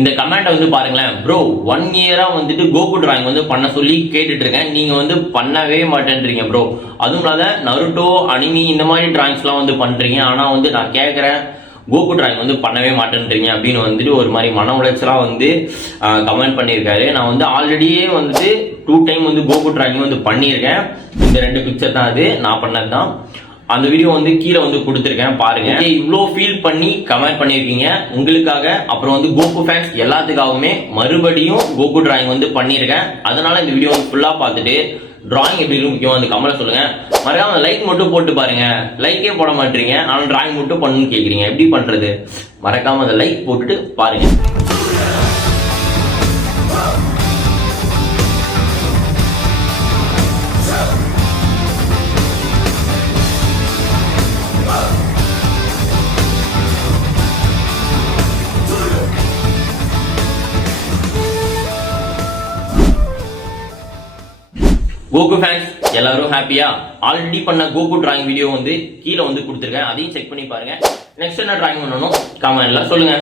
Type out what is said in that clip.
இந்த கமெண்ட் வந்து பாருங்களேன் ப்ரோ. 1 இயரா வந்துட்டு கோகு டிராயிங் வந்து பண்ண சொல்லி கேட்டுட்டு இருக்கேன். நீங்க வந்து பண்ணவே மாட்டேன்றீங்க ப்ரோ. அதுவும் இல்லாத நருட்டோ அனிமி இந்த மாதிரி டிராயிங்ஸ்லாம் வந்து பண்றீங்க. ஆனா வந்து நான் கேட்கறேன் கோகு டிராயிங் வந்து பண்ணவே மாட்டேன்றீங்க அப்படின்னு வந்துட்டு ஒரு மாதிரி மன உளைச்சலா வந்து கமெண்ட் பண்ணியிருக்காரு. நான் வந்து ஆல்ரெடியே வந்துட்டு 2 டைம் வந்து கோகு டிராயிங் வந்து பண்ணியிருக்கேன். இந்த 2 பிக்சர் தான் அது நான் பண்ணது தான். அந்த வீடியோ வந்து கீழே வந்து கொடுத்துருக்கேன் பாருங்க. இவ்வளோ ஃபீல் பண்ணி கமெண்ட் பண்ணியிருக்கீங்க உங்களுக்காக. அப்புறம் வந்து கோகு ஃபேன்ஸ் எல்லாத்துக்காகவுமே மறுபடியும் கோகு டிராயிங் வந்து பண்ணியிருக்கேன். அதனால இந்த வீடியோ வந்து ஃபுல்லாக பார்த்துட்டு டிராயிங் எப்படி இருக்கும் முக்கியம் வந்து கமெண்ட்ல சொல்லுங்க. மறக்காம லைக் மட்டும் போட்டு பாருங்க. லைக்கே போட மாட்டீங்க, ஆனால் டிராயிங் மட்டும் பண்ணணும்னு கேட்குறீங்க. எப்படி பண்றது? மறக்காம அந்த லைக் போட்டுட்டு பாருங்க. கோகு ஃபேன்ஸ் எல்லாரும் ஹாப்பியா? ஆல்ரெடி பண்ண கோகு டிராயிங் வீடியோ வந்து கீழே வந்து கொடுத்துருக்கேன். அதையும் செக் பண்ணி பாருங்க. நெக்ஸ்ட் என்ன டிராயிங் பண்ணணும் கமெண்ட்ல சொல்லுங்க.